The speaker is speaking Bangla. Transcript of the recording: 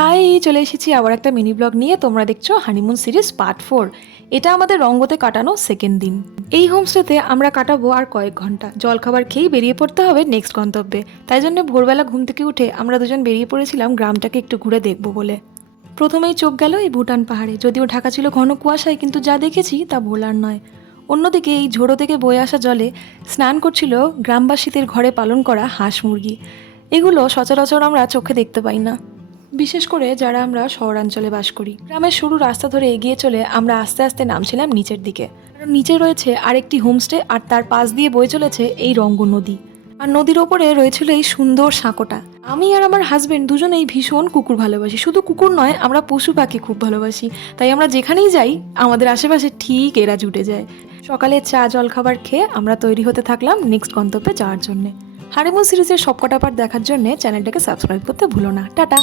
হাই, চলে এসেছি আবার একটা মিনি ব্লগ নিয়ে। তোমরা দেখছো হানিমুন সিরিজ পার্ট 4। এটা আমাদের রঙ্গতে কাটানো সেকেন্ড দিন। এই হোমস্টেতে আমরা কাটাবো আর কয়েক ঘন্টা। জলখাবার খেয়েই বেরিয়ে পড়তে হবে নেক্সট গন্তব্যে। তাই জন্য ভোরবেলা ঘুম থেকে উঠে আমরা দুজন বেরিয়ে পড়েছিলাম গ্রামটাকে একটু ঘুরে দেখবো বলে। প্রথমেই চোখ গেল এই ভুটান পাহাড়ে। যদিও ঢাকা ছিল ঘন কুয়াশায়, কিন্তু যা দেখেছি তা ভোলার নয়। অন্যদিকে এই ঝোড়ো থেকে বয়ে আসা জলে স্নান করছিল গ্রামবাসীদের ঘরে পালন করা হাঁস মুরগি। এগুলো সচরাচর আমরা চোখে দেখতে পাই না, বিশেষ করে যারা আমরা শহরাঞ্চলে বাস করি। গ্রামের সরু রাস্তা ধরে এগিয়ে চলে আমরা আস্তে আস্তে নামছিলাম নিচের দিকে। কারণ নিচে রয়েছে আরেকটি হোমস্টে, আর তার পাশ দিয়ে বয়ে চলেছে এই রঙ্গ নদী। আর নদীর ওপরে রয়েছিল এই সুন্দর সাঁকোটা। আমি আর আমার হাজবেন্ড দুজনেই ভীষণ কুকুর ভালোবাসি। শুধু কুকুর নয়, আমরা পশু পাখি খুব ভালোবাসি। তাই আমরা যেখানেই যাই আমাদের আশেপাশে ঠিক এরা জুটে যায়। সকালে চা জলখাবার খেয়ে আমরা তৈরি হতে থাকলাম নেক্সট গন্তব্যে যাওয়ার জন্য। হানিমুন সিরিজের সবকটা পার্ট দেখার জন্য চ্যানেলটাকে সাবস্ক্রাইব করতে ভুলো না। টাটা।